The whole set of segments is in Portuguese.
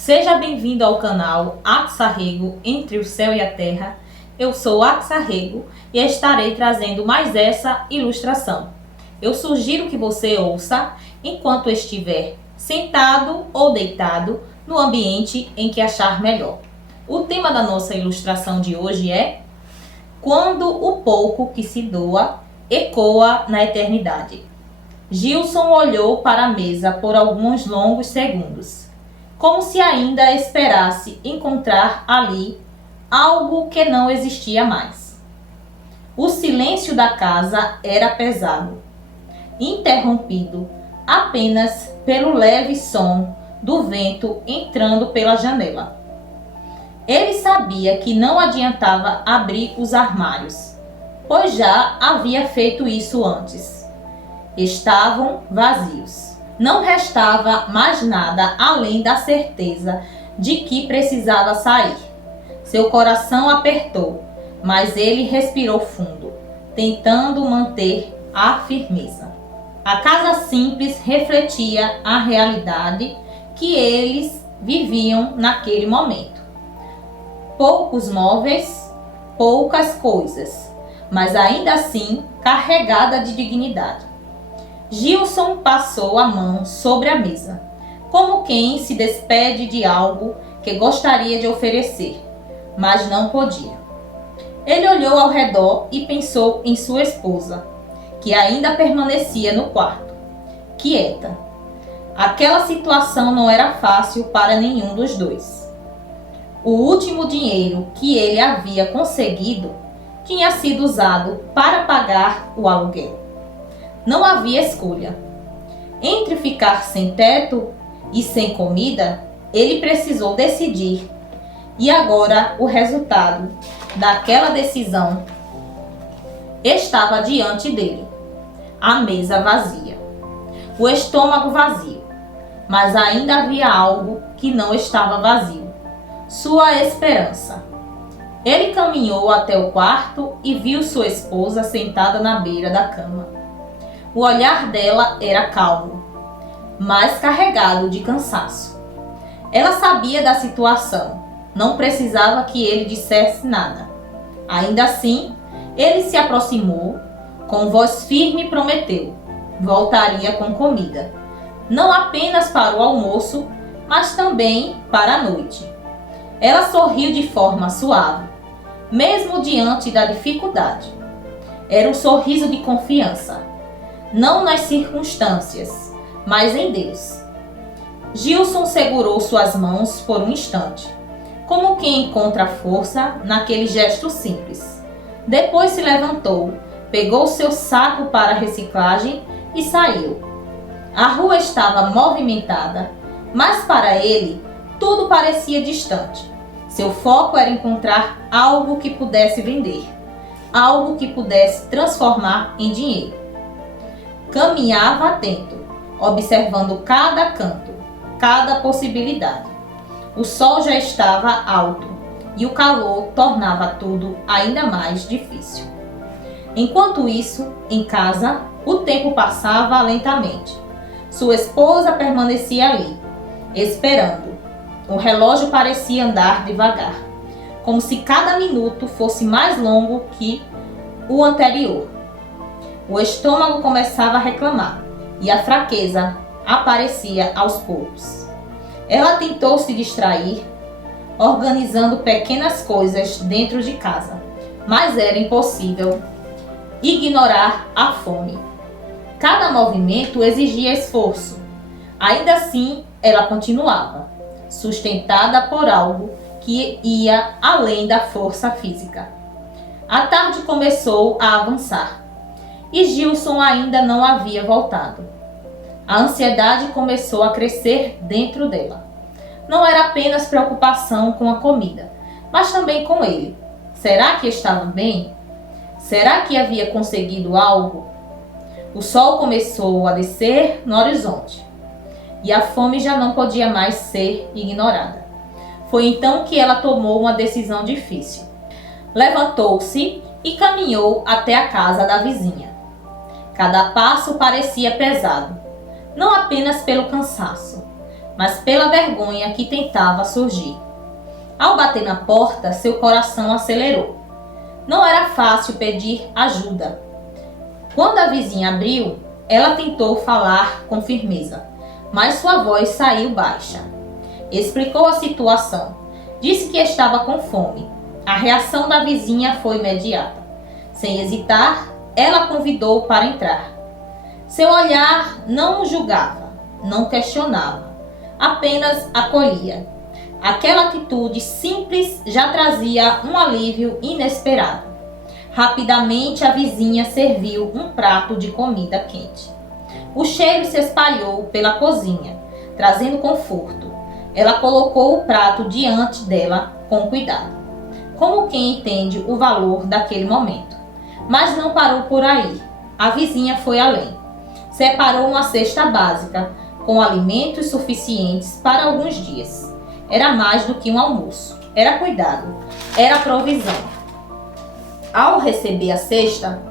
Seja bem-vindo ao canal Axarrego Entre o Céu e a Terra. Eu sou Axarrego e estarei trazendo mais essa ilustração. Eu sugiro que você ouça enquanto estiver sentado ou deitado no ambiente em que achar melhor. O tema da nossa ilustração de hoje é: quando o pouco que se doa ecoa na eternidade. Gilson olhou para a mesa por alguns longos segundos, como se ainda esperasse encontrar ali algo que não existia mais. O silêncio da casa era pesado, interrompido apenas pelo leve som do vento entrando pela janela. Ele sabia que não adiantava abrir os armários, pois já havia feito isso antes. Estavam vazios. Não restava mais nada além da certeza de que precisava sair. Seu coração apertou, mas ele respirou fundo, tentando manter a firmeza. A casa simples refletia a realidade que eles viviam naquele momento. Poucos móveis, poucas coisas, mas ainda assim carregada de dignidade. Gilson passou a mão sobre a mesa, como quem se despede de algo que gostaria de oferecer, mas não podia. Ele olhou ao redor e pensou em sua esposa, que ainda permanecia no quarto, quieta. Aquela situação não era fácil para nenhum dos dois. O último dinheiro que ele havia conseguido tinha sido usado para pagar o aluguel. Não havia escolha. Entre ficar sem teto e sem comida, ele precisou decidir. E agora o resultado daquela decisão estava diante dele. A mesa vazia. O estômago vazio. Mas ainda havia algo que não estava vazio. Sua esperança. Ele caminhou até o quarto e viu sua esposa sentada na beira da cama. O olhar dela era calmo, mas carregado de cansaço. Ela sabia da situação, não precisava que ele dissesse nada. Ainda assim, ele se aproximou, com voz firme prometeu: voltaria com comida, não apenas para o almoço, mas também para a noite. Ela sorriu de forma suave, mesmo diante da dificuldade. Era um sorriso de confiança. Não nas circunstâncias, mas em Deus. Gilson segurou suas mãos por um instante, como quem encontra força naquele gesto simples. Depois se levantou, pegou seu saco para reciclagem e saiu. A rua estava movimentada, mas para ele tudo parecia distante. Seu foco era encontrar algo que pudesse vender, algo que pudesse transformar em dinheiro. Caminhava atento, observando cada canto, cada possibilidade. O sol já estava alto e o calor tornava tudo ainda mais difícil. Enquanto isso, em casa, o tempo passava lentamente. Sua esposa permanecia ali, esperando. O relógio parecia andar devagar, como se cada minuto fosse mais longo que o anterior. O estômago começava a reclamar e a fraqueza aparecia aos poucos. Ela tentou se distrair, organizando pequenas coisas dentro de casa, mas era impossível ignorar a fome. Cada movimento exigia esforço. Ainda assim, ela continuava, sustentada por algo que ia além da força física. A tarde começou a avançar. E Gilson ainda não havia voltado. A ansiedade começou a crescer dentro dela. Não era apenas preocupação com a comida, mas também com ele. Será que estava bem? Será que havia conseguido algo? O sol começou a descer no horizonte, e a fome já não podia mais ser ignorada. Foi então que ela tomou uma decisão difícil. Levantou-se e caminhou até a casa da vizinha. Cada passo parecia pesado, não apenas pelo cansaço, mas pela vergonha que tentava surgir. Ao bater na porta, seu coração acelerou. Não era fácil pedir ajuda. Quando a vizinha abriu, ela tentou falar com firmeza, mas sua voz saiu baixa. Explicou a situação. Disse que estava com fome. A reação da vizinha foi imediata. Sem hesitar, ela convidou para entrar. Seu olhar não julgava, não questionava, apenas acolhia. Aquela atitude simples já trazia um alívio inesperado. Rapidamente a vizinha serviu um prato de comida quente. O cheiro se espalhou pela cozinha, trazendo conforto. Ela colocou o prato diante dela com cuidado, como quem entende o valor daquele momento. Mas não parou por aí. A vizinha foi além. Separou uma cesta básica, com alimentos suficientes para alguns dias. Era mais do que um almoço. Era cuidado. Era provisão. Ao receber a cesta,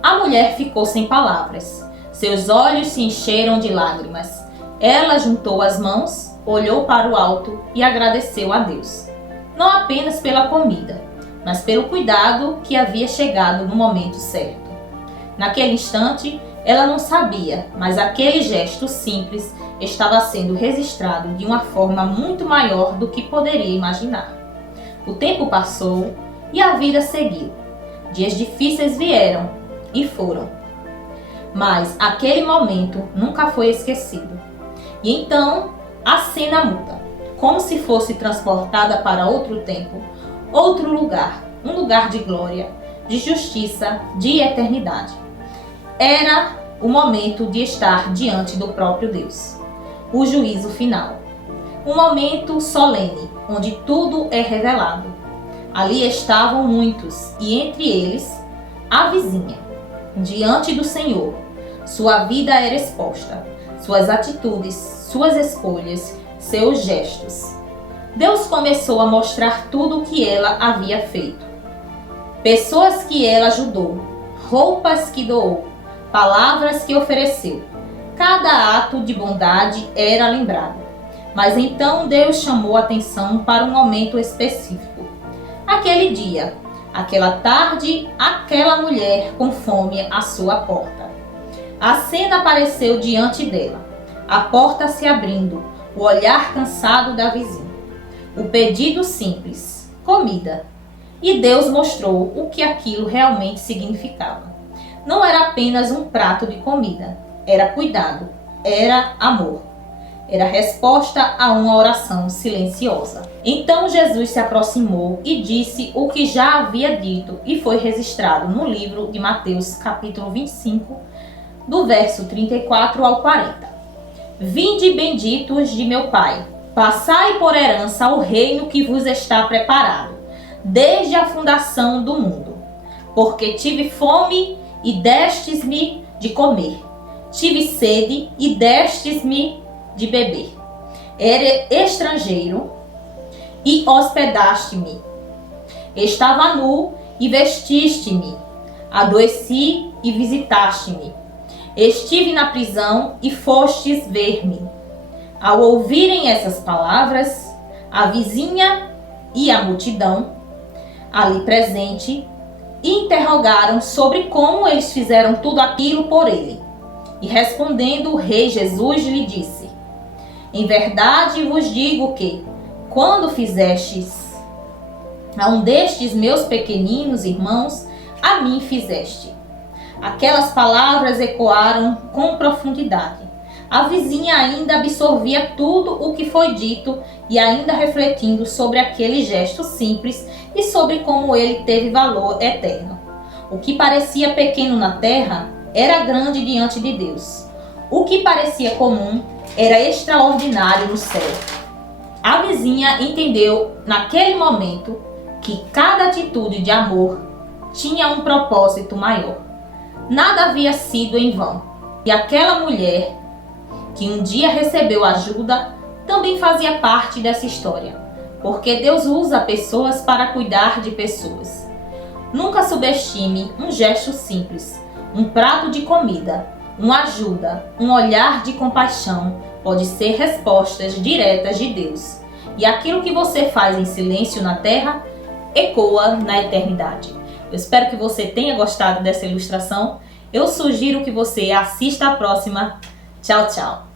a mulher ficou sem palavras. Seus olhos se encheram de lágrimas. Ela juntou as mãos, olhou para o alto e agradeceu a Deus. Não apenas pela comida, mas pelo cuidado que havia chegado no momento certo. Naquele instante, ela não sabia, mas aquele gesto simples estava sendo registrado de uma forma muito maior do que poderia imaginar. O tempo passou e a vida seguiu. Dias difíceis vieram e foram. Mas aquele momento nunca foi esquecido. E então a cena muda, como se fosse transportada para outro tempo, outro lugar, um lugar de glória, de justiça, de eternidade. Era o momento de estar diante do próprio Deus, o juízo final. Um momento solene, onde tudo é revelado. Ali estavam muitos, e entre eles, a vizinha. Diante do Senhor, sua vida era exposta, suas atitudes, suas escolhas, seus gestos. Deus começou a mostrar tudo o que ela havia feito. Pessoas que ela ajudou, roupas que doou, palavras que ofereceu. Cada ato de bondade era lembrado. Mas então Deus chamou a atenção para um momento específico. Aquele dia, aquela tarde, aquela mulher com fome à sua porta. A cena apareceu diante dela, a porta se abrindo, o olhar cansado da vizinha. O pedido simples, comida. E Deus mostrou o que aquilo realmente significava. Não era apenas um prato de comida, era cuidado, era amor. Era resposta a uma oração silenciosa. Então Jesus se aproximou e disse o que já havia dito e foi registrado no livro de Mateus, capítulo 25, do verso 34 ao 40. Vinde benditos de meu Pai, passai por herança o reino que vos está preparado, desde a fundação do mundo. Porque tive fome e destes-me de comer, tive sede e destes-me de beber. Era estrangeiro e hospedaste-me. Estava nu e vestiste-me. Adoeci e visitaste-me. Estive na prisão e fostes ver-me. Ao ouvirem essas palavras, a vizinha e a multidão ali presente interrogaram sobre como eles fizeram tudo aquilo por ele. E respondendo, o rei Jesus lhe disse: em verdade vos digo que, quando fizestes a um destes meus pequeninos irmãos, a mim fizeste. Aquelas palavras ecoaram com profundidade. A vizinha ainda absorvia tudo o que foi dito e ainda refletindo sobre aquele gesto simples e sobre como ele teve valor eterno. O que parecia pequeno na terra era grande diante de Deus. O que parecia comum era extraordinário no céu. A vizinha entendeu naquele momento que cada atitude de amor tinha um propósito maior. Nada havia sido em vão. E aquela mulher que um dia recebeu ajuda também fazia parte dessa história, porque Deus usa pessoas para cuidar de pessoas. Nunca subestime um gesto simples, um prato de comida, uma ajuda, um olhar de compaixão, pode ser respostas diretas de Deus. E aquilo que você faz em silêncio na terra, ecoa na eternidade. Eu espero que você tenha gostado dessa ilustração. Eu sugiro que você assista a próxima. Tchau, tchau!